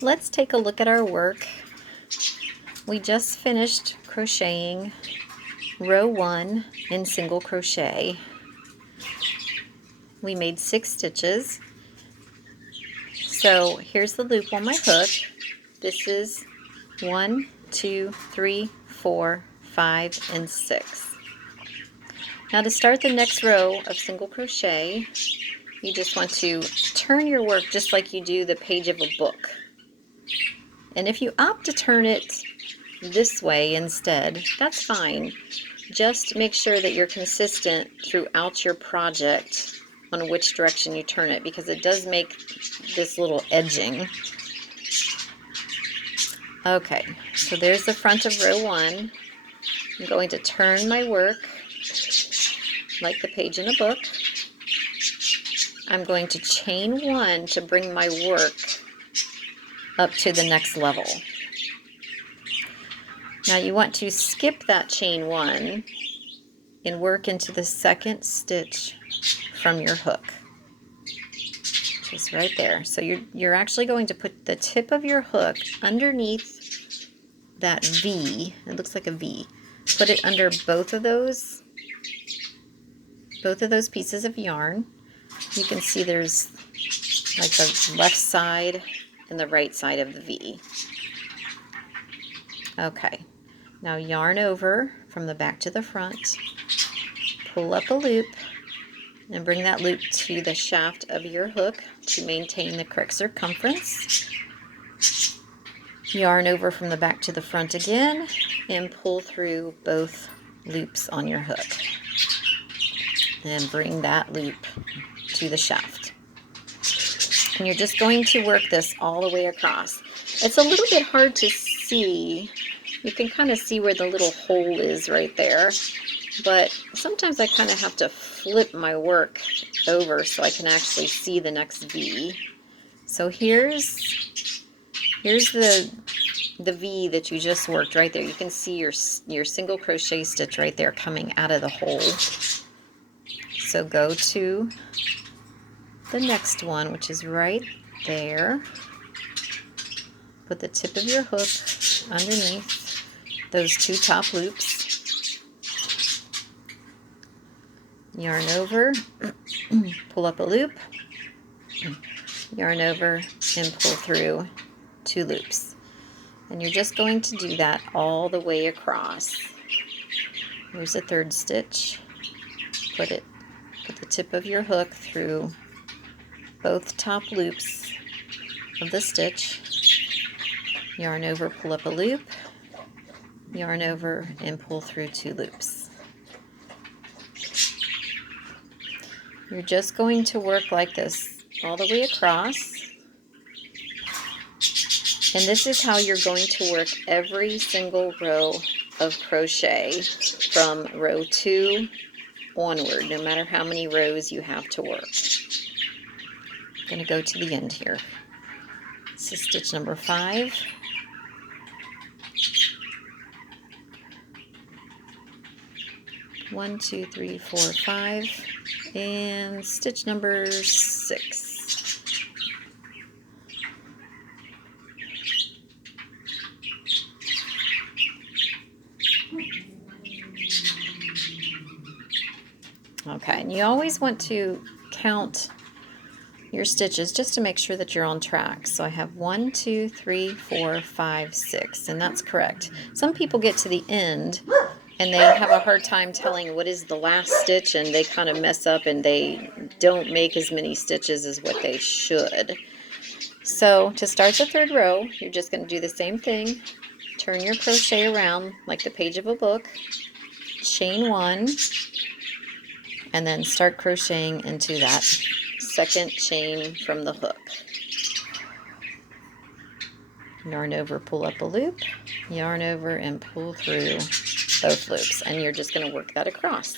let's take a look at our work. We just finished crocheting row 1 in single crochet. We made 6 stitches. So here's the loop on my hook. This is 1, 2, 3, 4, 5, and 6. Now to start the next row of single crochet, you just want to turn your work just like you do the page of a book. And if you opt to turn it this way instead, that's fine. Just make sure that you're consistent throughout your project on which direction you turn it, because it does make this little edging. Okay, so there's the front of row 1. I'm going to turn my work like the page in a book. I'm going to chain 1 to bring my work up to the next level. Now you want to skip that chain 1 and work into the second stitch from your hook. Just right there. So you're actually going to put the tip of your hook underneath that V. It looks like a V. Put it under both of those pieces of yarn. You can see there's like the left side and the right side of the V. Okay, now yarn over from the back to the front, pull up a loop, and bring that loop to the shaft of your hook to maintain the correct circumference. Yarn over from the back to the front again, and pull through both loops on your hook. And bring that loop to the shaft. And you're just going to work this all the way across. It's a little bit hard to see. You can kind of see where the little hole is right there. But sometimes I kind of have to flip my work over so I can actually see the next V. So here's the V that you just worked right there. You can see your single crochet stitch right there coming out of the hole. So go to the next one, which is right there. Put the tip of your hook underneath those 2 top loops. Yarn over, pull up a loop, yarn over, and pull through 2 loops. And you're just going to do that all the way across. Here's the 3rd stitch. Put the tip of your hook through both top loops of the stitch. Yarn over, pull up a loop, yarn over, and pull through 2 loops. You're just going to work like this all the way across. And this is how you're going to work every single row of crochet from row 2 onward, no matter how many rows you have to work. I'm going to go to the end here. This is stitch number 5. One, 2, 3, 4, 5, and stitch number 6. Okay, and you always want to count your stitches just to make sure that you're on track. So I have 1, 2, 3, 4, 5, 6, and that's correct. Some people get to the end and they have a hard time telling what is the last stitch, and they kind of mess up and they don't make as many stitches as what they should. So to start the 3rd row, you're just going to do the same thing. Turn your crochet around like the page of a book, chain 1, and then start crocheting into that 2nd chain from the hook. Yarn over, pull up a loop, yarn over, and pull through both loops, and you're just going to work that across.